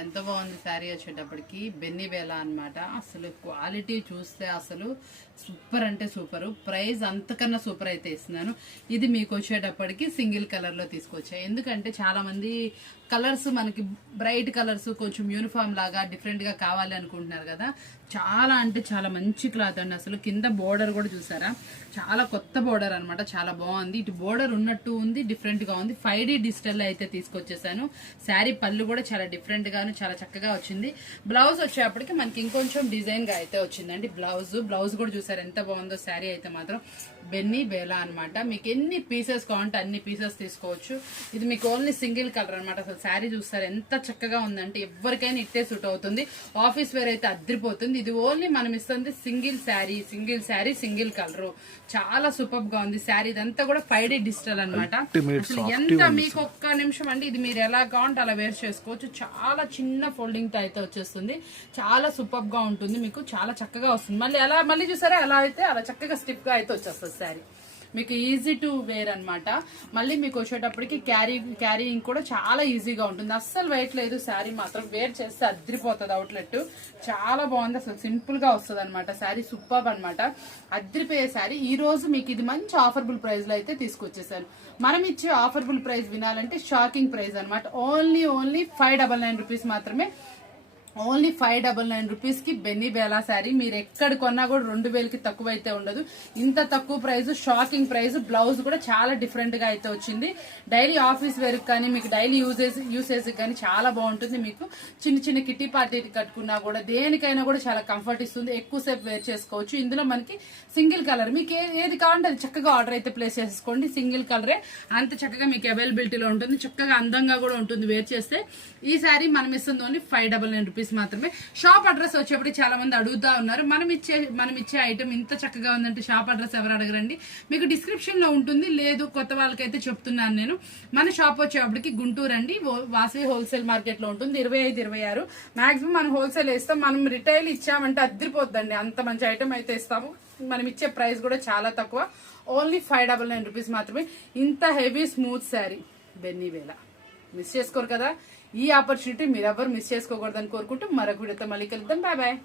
ఎంత బాగుంది శారీ వచ్చేటప్పటికి? బెన్ని వేల అన్నమాట. అసలు క్వాలిటీ చూస్తే అసలు సూపర్ అంటే సూపర్. ప్రైస్ అంతకన్నా సూపర్ అయితే ఇస్తున్నాను. ఇది మీకు వచ్చేటప్పటికి సింగిల్ కలర్లో తీసుకొచ్చాయి. ఎందుకంటే చాలామంది కలర్స్ మనకి బ్రైట్ కలర్స్ కొంచెం యూనిఫామ్ లాగా డిఫరెంట్గా కావాలి అనుకుంటున్నారు కదా. చాలా అంటే చాలా మంచి క్లాత్ అండి. అసలు కింద బోర్డర్ కూడా చూసారా? చాలా కొత్త బోర్డర్ అన్నమాట. చాలా బాగుంది. ఇటు బోర్డర్ ఉన్నట్టు ఉంది డిఫరెంట్గా ఉంది. ఫైవ్ డి డిజిటల్ అయితే తీసుకొచ్చేసాను. శారీ పళ్ళు కూడా చాలా డిఫరెంట్ గాను చాలా చక్కగా వచ్చింది. బ్లౌజ్ వచ్చేప్పటికి మనకి ఇంకొంచెం డిజైన్గా అయితే వచ్చిందండి. బ్లౌజ్ బ్లౌజ్ కూడా చూసారు. ఎంత బాగుందో శారీ అయితే మాత్రం. బెన్నీ బేలా అన్నమాట. మీకు ఎన్ని పీసెస్ కావాలంటే అన్ని పీసెస్ తీసుకోవచ్చు. ఇది మీకు ఓన్లీ సింగిల్ కలర్ అనమాట అసలు శారీ చూస్తారు ఎంత చక్కగా ఉందంటే ఎవరికైనా ఇట్టే సూట్ అవుతుంది. ఆఫీస్ వేర్ అయితే అద్దరిపోతుంది ఇది ఓన్లీ మనం ఇస్తుంది single saree single saree single colour. చాలా సూపర్గా ఉంది శారీ. ఇదంతా కూడా ఫైవ్ డి డిజిటల్ అనమాట అసలు ఎంత మీకు ఒక్క నిమిషం అండి ఇది మీరు ఎలా కావాలంటే అలా వేర్ చేసుకోవచ్చు. చాలా చిన్న ఫోల్డింగ్తో అయితే వచ్చేస్తుంది. చాలా సూపర్గా ఉంటుంది మీకు. చాలా చక్కగా వస్తుంది. మళ్ళీ ఎలా మళ్ళీ చూసారా? ఎలా అయితే అలా చక్కగా స్టిప్గా అయితే వచ్చేస్తుంది శారీ. మీకు ఈజీ టు వేర్ అనమాట మళ్ళీ మీకు వచ్చేటప్పటికి క్యారీ క్యారీయింగ్ కూడా చాలా ఈజీగా ఉంటుంది. అస్సలు వెయిట్ లేదు శారీ మాత్రం వేర్ చేస్తే అద్రిపోతుంది అవుట్లెట్ చాలా బాగుంది అసలు సింపుల్గా వస్తుంది అనమాట శారీ సూపర్ అనమాట అద్రిపోయే శారీ ఈ రోజు మీకు ఇది మంచి ఆఫర్బుల్ ప్రైస్లో అయితే తీసుకొచ్చేసాను. మనం ఇచ్చే ఆఫర్బుల్ ప్రైస్ వినాలంటే షాకింగ్ ప్రైస్ అన్నమాట. Only only five double nine rupees మాత్రమే ఓన్లీ ఫైవ్ డబల్ నైన్ రూపీస్కి బెన్నీ బేలా శారీ. మీరు ఎక్కడ కొన్నా కూడా రెండు వేలకి తక్కువ అయితే ఉండదు. ఇంత తక్కువ ప్రైస్ షాకింగ్ ప్రైస్ బ్లౌజ్ కూడా చాలా డిఫరెంట్గా అయితే వచ్చింది. డైలీ ఆఫీస్ వేర్కి కానీ మీకు డైలీ యూసేజ్ యూసేజ్ కానీ చాలా బాగుంటుంది మీకు. చిన్న చిన్న కిట్టి పార్టీ కట్టుకున్నా కూడా దేనికైనా కూడా చాలా కంఫర్ట్ ఇస్తుంది. ఎక్కువసేపు వేర్ చేసుకోవచ్చు. ఇందులో మనకి సింగిల్ కలర్. మీకు ఏది కావాలంటే అది చక్కగా ఆర్డర్ అయితే ప్లేస్ చేసుకోండి. సింగిల్ కలరే. అంత చక్కగా మీకు అవైలబిలిటీలో ఉంటుంది. చక్కగా అందంగా కూడా ఉంటుంది వేర్ చేస్తే. ఈ శారీ మనం ఇస్తుంది only five double nine rupees మాత్రమే. షాప్ అడ్రస్ వచ్చేప్పుడు చాలా మంది అడుగుతా ఉన్నారు. మనం ఇచ్చే మనం ఇచ్చే ఐటమ్ ఇంత చక్కగా ఉందంటే షాప్ అడ్రస్ ఎవరు అడగరండి? మీకు డిస్క్రిప్షన్లో ఉంటుంది. లేదు కొత్త వాళ్ళకైతే చెప్తున్నాను నేను. మన షాప్ వచ్చేప్పటికి గుంటూరు అండి. వాసవి హోల్సేల్ మార్కెట్లో ఉంటుంది. ఇరవై ఐదు ఇరవై ఆరు. మాక్సిమం మనం హోల్సేల్ ఇస్తాం మనం రిటైల్ ఇచ్చామంటే అద్దరిపోద్దండి. అంత మంచి ఐటమ్ అయితే ఇస్తాము. మనం ఇచ్చే ప్రైస్ కూడా చాలా తక్కువ. Only five double nine rupees మాత్రమే. ఇంత హెవీ స్మూత్ శారీ. బెన్నీవేళ మిస్ చేసుకోరు కదా? ఈ ఆపర్చునిటీ మీరెవ్వరు మిస్ చేసుకోకూడదని కోరుకుంటూ మరొక వీడియోతో మళ్ళీ కలుద్దాం. Bye bye.